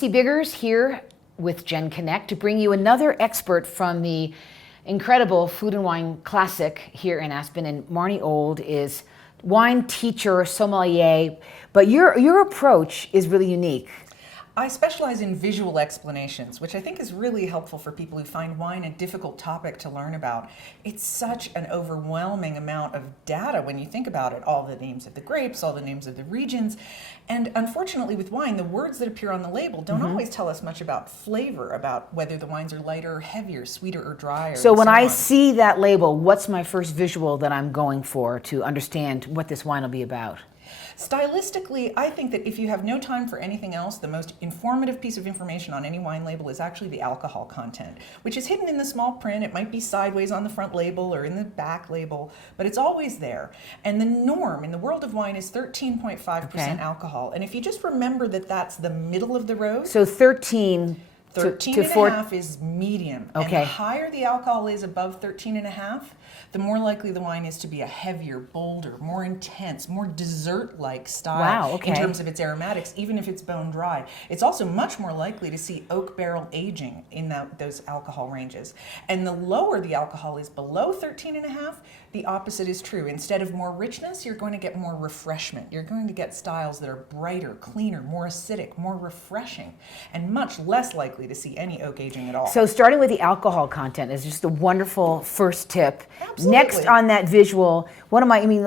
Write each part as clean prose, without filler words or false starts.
Biggers here with Gen Connect to bring you another expert from the incredible Food and Wine Classic here in Aspen. And Marnie Old is wine teacher, sommelier, but your approach is really unique. I specialize in visual explanations, which I think is really helpful for people who find wine a difficult topic to learn about. It's such an overwhelming amount of data when you think about it, all the names of the grapes, all the names of the regions. And unfortunately with wine, the words that appear on the label don't always tell us much about flavor, about whether the wines are lighter or heavier, sweeter or drier. So when I see that label, what's my first visual that I'm going for to understand what this wine will be about? Stylistically, I think that if you have no time for anything else, the most informative piece of information on any wine label is actually the alcohol content, which is hidden in the small print. It might be sideways on the front label or in the back label, but it's always there. And the norm in the world of wine is 13.5% alcohol. And if you just remember that that's the middle of the road. So 13 and a half is medium. And the higher the alcohol is above 13 and a half, the more likely the wine is to be a heavier, bolder, more intense, more dessert-like style in terms of its aromatics, even if it's bone dry. It's also much more likely to see oak barrel aging in those alcohol ranges. And the lower the alcohol is below 13 and a half, the opposite is true. Instead of more richness, you're going to get more refreshment. You're going to get styles that are brighter, cleaner, more acidic, more refreshing, and much less likely to see any oak aging at all. So starting with the alcohol content is just a wonderful first tip. Absolutely. Next on that visual, a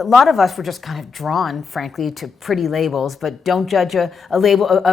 lot of us were just kind of drawn, frankly, to pretty labels, but don't judge a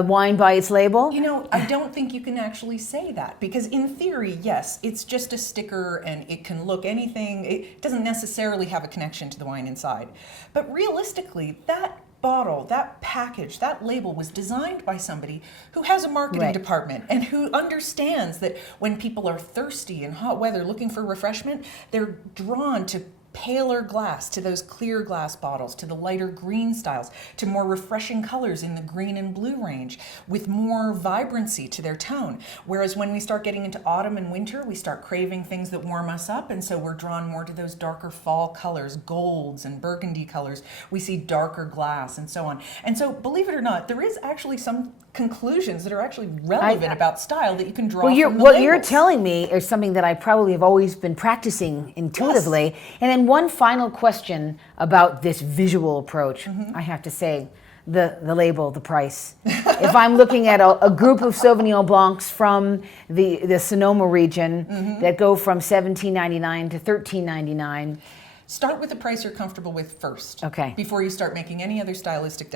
wine by its label. You know, I don't think you can actually say that, because in theory, yes, it's just a sticker and it can look anything. It doesn't necessarily have a connection to the wine inside. But realistically, that bottle, that package, that label was designed by somebody who has a marketing department and who understands that when people are thirsty in hot weather looking for refreshment, they're drawn to paler glass, to those clear glass bottles, to the lighter green styles, to more refreshing colors in the green and blue range, with more vibrancy to their tone. Whereas when we start getting into autumn and winter, we start craving things that warm us up, and so we're drawn more to those darker fall colors, golds and burgundy colors. We see darker glass and so on. And so, believe it or not, there is actually some conclusions that are actually relevant about style that you can draw from the what labels. You're telling me is something that I probably have always been practicing intuitively. And then one final question about this visual approach. I have to say, the label, the price. If I'm looking at a group of Sauvignon Blancs from the Sonoma region that go from $17.99 to $13.99, start with the price you're comfortable with first, before you start making any other stylistic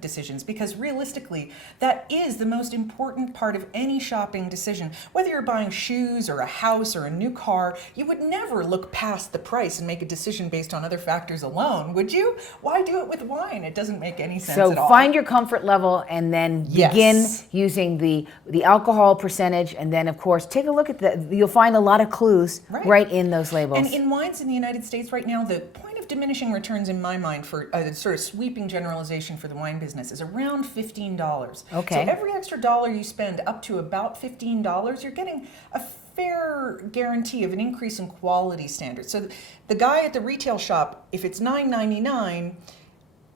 decisions, because realistically, that is the most important part of any shopping decision. Whether you're buying shoes or a house or a new car, you would never look past the price and make a decision based on other factors alone, would you? Why do it with wine? It doesn't make any sense at all. So find your comfort level and then begin using the alcohol percentage, and then of course take a look at you'll find a lot of clues right in those labels. And in wines in the United States right now, the point of diminishing returns in my mind for a sort of sweeping generalization for the wine business is around $15. So every extra dollar you spend up to about $15, you're getting a fair guarantee of an increase in quality standards. So the guy at the retail shop, if it's $9.99,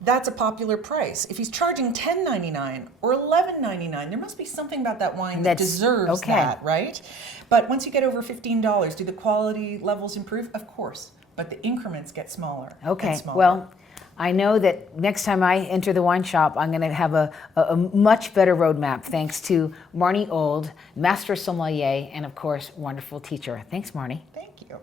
that's a popular price. If he's charging $10.99 or $11.99, there must be something about that wine that deserves that, right? But once you get over $15, do the quality levels improve? Of course. But the increments get smaller and smaller. Well, I know that next time I enter the wine shop, I'm going to have a much better roadmap, thanks to Marnie Old, Master Sommelier, and of course, wonderful teacher. Thanks, Marnie. Thank you.